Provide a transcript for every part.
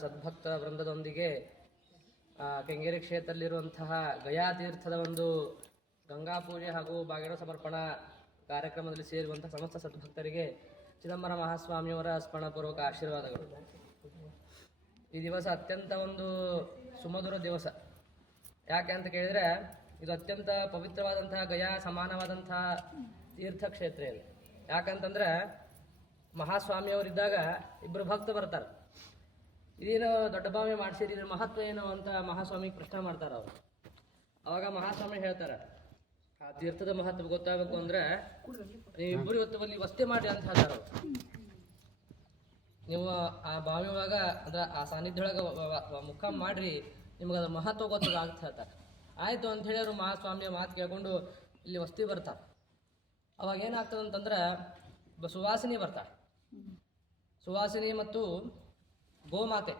ಸದ್ಭಕ್ತ ವೃಂದದೊಂದಿಗೆ ಕೆಂಗೇರಿ ಕ್ಷೇತ್ರದಲ್ಲಿರುವಂತಹ ಗಯಾ ತೀರ್ಥದ ಒಂದು ಗಂಗಾ ಪೂಜೆ ಹಾಗೂ ಬಾಗಿನ ಸಮರ್ಪಣಾ ಕಾರ್ಯಕ್ರಮದಲ್ಲಿ ಸೇರುವಂತಹ ಸಮಸ್ತ ಸದ್ಭಕ್ತರಿಗೆ ಚಿದಂಬರ ಮಹಾಸ್ವಾಮಿಯವರ ಸ್ಮರಣಪೂರ್ವಕ ಆಶೀರ್ವಾದಗಳು. ಈ ದಿವಸ ಅತ್ಯಂತ ಒಂದು ಸುಮಧುರ ದಿವಸ. ಯಾಕೆ ಅಂತ ಕೇಳಿದ್ರೆ, ಇದು ಅತ್ಯಂತ ಪವಿತ್ರವಾದಂತಹ ಗಯಾ ಸಮಾನವಾದಂತಹ ತೀರ್ಥಕ್ಷೇತ್ರ ಇದು. ಯಾಕಂತಂದ್ರೆ ಮಹಾಸ್ವಾಮಿಯವರಿದ್ದಾಗ ಇಬ್ಬರು ಭಕ್ತ ಬರ್ತಾರೆ. ಇದೇನು ದೊಡ್ಡ ಬಾವಿ ಮಾಡಿಸಿರಿ, ಇದ್ರ ಮಹತ್ವ ಏನು ಅಂತ ಮಹಾಸ್ವಾಮಿಗೆ ಪ್ರಶ್ನೆ ಮಾಡ್ತಾರೆ ಅವರು. ಅವಾಗ ಮಹಾಸ್ವಾಮಿ ಹೇಳ್ತಾರೆ, ಆ ತೀರ್ಥದ ಮಹತ್ವ ಗೊತ್ತಾಗಬೇಕು ಅಂದ್ರೆ ನೀವಿಬ್ಬರು ಇವತ್ತು ಬಂದು ವಸ್ತಿ ಮಾಡಿ ಅಂತ ಹೇಳ್ತಾರೆ ಅವ್ರು. ನೀವು ಆ ಬಾವಿ ಒಳಗ, ಅಂದ್ರೆ ಆ ಸಾನ್ನಿಧ್ಯ ಒಳಗ ಮುಖ ಮಾಡ್ರಿ, ನಿಮ್ಗೆ ಅದ್ರ ಮಹತ್ವ ಗೊತ್ತದ ಅಂತ ಹೇಳ್ತಾರೆ. ಆಯ್ತು ಅಂತ ಹೇಳಿ ಅವರು ಮಹಾಸ್ವಾಮಿಯ ಮಾತು ಕೇಳ್ಕೊಂಡು ಇಲ್ಲಿ ವಸ್ತಿ ಬರ್ತಾರೆ ಅವಾಗ ಏನಾಗ್ತದೆ ಅಂತಂದ್ರೆ ಸುವಾಸಿನಿ ಬರ್ತಾರೆ ಸುವಾಸಿನಿ ಮತ್ತು ಗೋಮಾತೆ.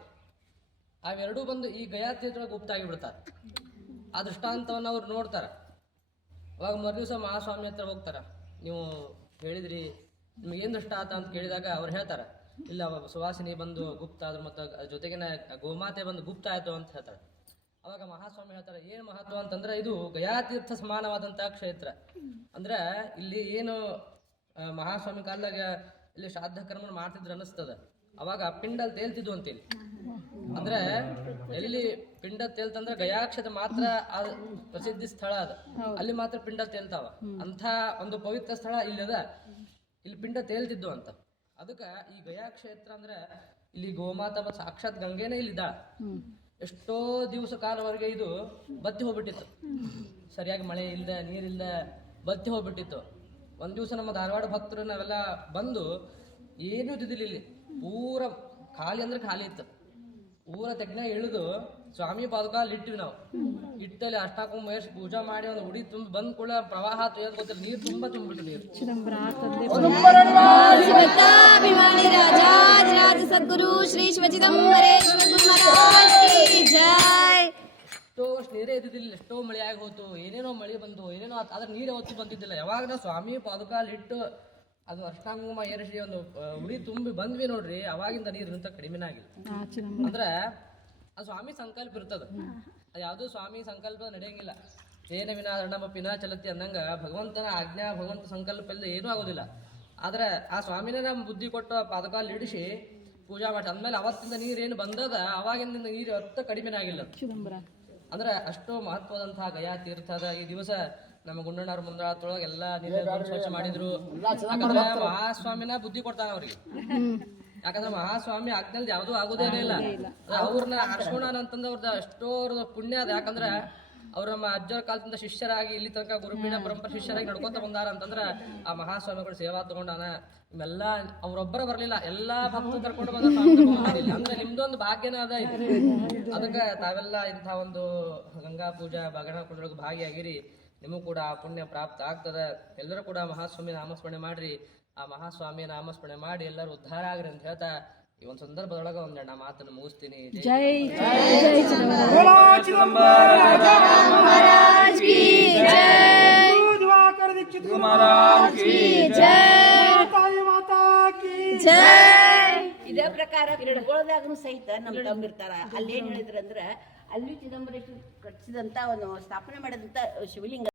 ಅವೆರಡೂ ಬಂದು ಈ ಗಯಾ ತೀರ್ಥೊಳಗೆ ಗುಪ್ತಾಗಿ ಬಿಡ್ತಾರೆ ಆ ದೃಷ್ಟಾಂತವನ್ನು ಅವ್ರು ನೋಡ್ತಾರೆ. ಅವಾಗ ಮರುದಿವಸ ಮಹಾಸ್ವಾಮಿ ಹತ್ರ ಹೋಗ್ತಾರೆ. ನೀವು ಹೇಳಿದ್ರಿ, ನಿಮ್ಗೆ ಏನು ದೃಷ್ಟ ಆತ ಅಂತ ಕೇಳಿದಾಗ ಅವ್ರು ಹೇಳ್ತಾರೆ. ಇಲ್ಲ, ಸುವಾಸಿನಿ ಬಂದು ಗುಪ್ತ ಆದ್ರು ಮತ್ತು ಜೊತೆಗಿನ ಗೋಮಾತೆ ಬಂದು ಗುಪ್ತ ಆಯ್ತು ಅಂತ ಹೇಳ್ತಾರೆ. ಅವಾಗ ಮಹಾಸ್ವಾಮಿ ಹೇಳ್ತಾರೆ, ಏನು ಮಹತ್ವ ಅಂತಂದ್ರೆ ಇದು ಗಯಾ ತೀರ್ಥ ಸಮಾನವಾದಂತಹ ಕ್ಷೇತ್ರ. ಅಂದ್ರೆ ಇಲ್ಲಿ ಏನು ಮಹಾಸ್ವಾಮಿ ಕಾಲದಾಗ ಇಲ್ಲಿ ಶ್ರಾದ್ದ ಕರ್ಮ ಮಾಡ್ತಿದ್ರು ಅನಿಸ್ತದ ಅವಾಗ ಪಿಂಡಲ್ ತೇಲ್ತಿದ್ವು ಅಂತೇಳಿ ಅಂದ್ರೆ ಎಲ್ಲಿ ಪಿಂಡ ತೇಲ್ತಂದ್ರೆ ಗಯಾಕ್ಷದ ಮಾತ್ರ ಆ ಪ್ರಸಿದ್ಧಿ ಸ್ಥಳ ಅದ. ಅಲ್ಲಿ ಮಾತ್ರ ಪಿಂಡ ತೇಲ್ತಾವ. ಅಂತ ಒಂದು ಪವಿತ್ರ ಸ್ಥಳ ಇಲ್ಲದ ಇಲ್ಲಿ ಪಿಂಡ ತೇಲ್ತಿದ್ವು ಅಂತ. ಅದಕ್ಕ ಈ ಗಯಾ ಕ್ಷೇತ್ರ ಅಂದ್ರೆ ಇಲ್ಲಿ ಗೋಮಾತಾ ಮತ್ತು ಸಾಕ್ಷಾತ್ ಗಂಗೆನೇ ಇಲ್ಲಿದ್ದ ಎಷ್ಟೋ ದಿವಸ ಕಾಲವರೆಗೆ ಇದು ಬತ್ತಿ ಹೋಗ್ಬಿಟ್ಟಿತ್ತು. ಸರಿಯಾಗಿ ಮಳೆ ಇಲ್ದ ನೀರಿಲ್ದ ಬತ್ತಿ ಹೋಗ್ಬಿಟ್ಟಿತ್ತು. ಒಂದ್ ದಿವಸ ನಮ್ಮ ಧಾರವಾಡ ಭಕ್ತರು ನಾವೆಲ್ಲ ಬಂದು ಏನೂ ಇದ್ದಿದ್ದಿಲ್ಲ ಇಲ್ಲಿ. ಪೂರ ಖಾಲಿ ಅಂದ್ರೆ ಖಾಲಿ ಇತ್ತು. ಊರ ತೆಗ್ನ ಇಳಿದು ಸ್ವಾಮಿ ಪಾದಕಾಲ್ ಇಟ್ಟಿವಿ ನಾವು. ಇಟ್ಟಲ್ಲಿ ಅಷ್ಟಾಕೊಂಬ ಎಷ್ಟು ಪೂಜಾ ಮಾಡಿ ಒಂದು ಉಡಿ ತುಂಬ ಬಂದ ಕೂಡ ಪ್ರವಾಹ ತೊಯ್ಯೋದು ಗೊತ್ತಿಲ್ಲ. ನೀರು ತುಂಬ ತುಂಬಿಟ್ಟು ನೀರು. ಸದ್ಗುರು ಶ್ರೀ ಎಷ್ಟೋ ನೀರೇ ಇದ್ದಿದ್ದಿಲ್ಲ ಎಷ್ಟೋ ಮಳೆ ಆಗಿ ಹೋಯ್ತು ಏನೇನೋ ಮಳೆ ಬಂತು ಏನೇನೋ ಆದ್ರೆ ನೀರ್ ಹೊತ್ತು ಬಂದಿದ್ದಿಲ್ಲ. ಯಾವಾಗ ಸ್ವಾಮಿ ಪಾದಕಾಲ್ ಇಟ್ಟು ಅದು ಅಷ್ಟಾಂಗುಮ ಏರಿಸಿ ಒಂದು ಉಡಿ ತುಂಬಿ ಬಂದ್ವಿ ನೋಡ್ರಿ ಅವಾಗಿಂದ ನೀರು ನಿಂತ ಕಡಿಮೆನೇ ಆಗಿಲ್ಲ. ಅಂದ್ರೆ ಆ ಸ್ವಾಮಿ ಸಂಕಲ್ಪ ಇರ್ತದ. ಅದು ಯಾವುದೋ ಸ್ವಾಮಿ ಸಂಕಲ್ಪ ನಡೆಯಂಗಿಲ್ಲ. ಏನ ವಿನ ನಮ್ಮ ಪಿನ ಚಲತಿ ಅಂದಂಗ ಭಗವಂತನ ಆಜ್ಞಾ ಭಗವಂತ ಸಂಕಲ್ಪ ಇಲ್ಲದೆ ಏನೂ ಆಗೋದಿಲ್ಲ. ಆದ್ರೆ ಆ ಸ್ವಾಮಿನೇ ನಮ್ಮ ಬುದ್ಧಿ ಕೊಟ್ಟು ಪಾದಕಾಲ್ ಇಡಿಸಿ ಪೂಜಾ ಮಾಡಿ ಅಂದ್ಮೇಲೆ ಅವತ್ತಿಂದ ನೀರೇನು ಬಂದದ ಅವಾಗಿಂದ ನೀರು ಅರ್ಥ ಕಡಿಮೆನೇ ಆಗಿಲ್ಲ. ಅದು. ಅಂದ್ರೆ ಅಷ್ಟು ಮಹತ್ವದಂತಹ ಗಯಾ ತೀರ್ಥದ ಈ ದಿವಸ ನಮ್ಮ ಗುಂಡಣ್ಣವ್ರ ಮುಂದಾಳತ್ತೊಳಗೆ ಎಲ್ಲ ಬಂದು ಸ್ವಚ್ಛ ಮಾಡಿದ್ರು. ಯಾಕಂದ್ರೆ ಮಹಾಸ್ವಾಮಿನ ಬುದ್ಧಿ ಕೊಡ್ತಾನ ಅವ್ರಿಗೆ. ಯಾಕಂದ್ರೆ ಮಹಾಸ್ವಾಮಿ ಆಜ್ಞಲ್ ಯಾವ್ದು ಆಗೋದೇ ಇಲ್ಲ. ಅವ್ರನ್ನ ಹರ್ಸೋಣ ಅಂತಂದ್ರೆ ಅವ್ರದ್ದು ಎಷ್ಟೋ ಪುಣ್ಯ ಅದ. ಯಾಕಂದ್ರೆ ಅವ್ರ ನಮ್ಮ ಅಜ್ಜರ ಕಾಲದಿಂದ ಶಿಷ್ಯರಾಗಿ ಇಲ್ಲಿ ತನಕ ಗುರುಪೀಠ ಪರಂಪರೆ ಶಿಷ್ಯರಾಗಿ ನಡ್ಕೊತ ಬಂದಾರ ಅಂತಂದ್ರ ಆ ಮಹಾಸ್ವಾಮಿಗಳು ಸೇವಾ ತಗೊಂಡಾನ ಇವೆಲ್ಲ ಅವ್ರೊಬ್ಬರ ಬರ್ಲಿಲ್ಲ. ಎಲ್ಲಾ ಭಕ್ತರು ಕರ್ಕೊಂಡು ಬಂದಿಲ್ಲ. ಅಂದ್ರೆ ನಿಮ್ದೊಂದು ಭಾಗ್ಯನ ಅದ ಅದಕ್ಕ ಅದಕ್ಕೆ ತಾವೆಲ್ಲ ಇಂಥ ಒಂದು ಗಂಗಾ ಪೂಜಾ ಬಾಗಣ ಪೂಜೆಯೊಳಗೆ ಭಾಗಿಯಾಗಿರಿ. ನಿಮಗೂ ಕೂಡ ಆ ಪುಣ್ಯ ಪ್ರಾಪ್ತ ಆಗ್ತದೆ. ಎಲ್ಲರೂ ಕೂಡ ಮಹಾಸ್ವಾಮಿ ನಾಮಸ್ಮರಣೆ ಮಾಡ್ರಿ. ಆ ಮಹಾಸ್ವಾಮಿ ನಾಮಸ್ಮರಣೆ ಮಾಡಿ ಎಲ್ಲರೂ ಉದ್ಧಾರ ಆಗ್ರಿ ಅಂತ ಹೇಳ್ತಾ ಈ ಒಂದು ಸಂದರ್ಭದೊಳಗೆ ಒಂದೆರಡು ನಾ ಮಾತನ್ನು ಮುಗಿಸ್ತೀನಿ. ಇದೇ ಪ್ರಕಾರ ಕಿರಣಗೋಳದಾಗೂ ಸಹಿತ ನಮ್ಮ ತಮ್ಮಿರ್ತಾರ ಅಲ್ಲಿ ಏನ್ ಹೇಳಿದ್ರಂದ್ರ ಅಲ್ಲಿ ಚಿದಂಬರೇಶ್ವರ ಕಟ್ಟಿಸಿದಂತ ಒಂದು ಸ್ಥಾಪನೆ ಮಾಡಿದಂತ ಶಿವಲಿಂಗ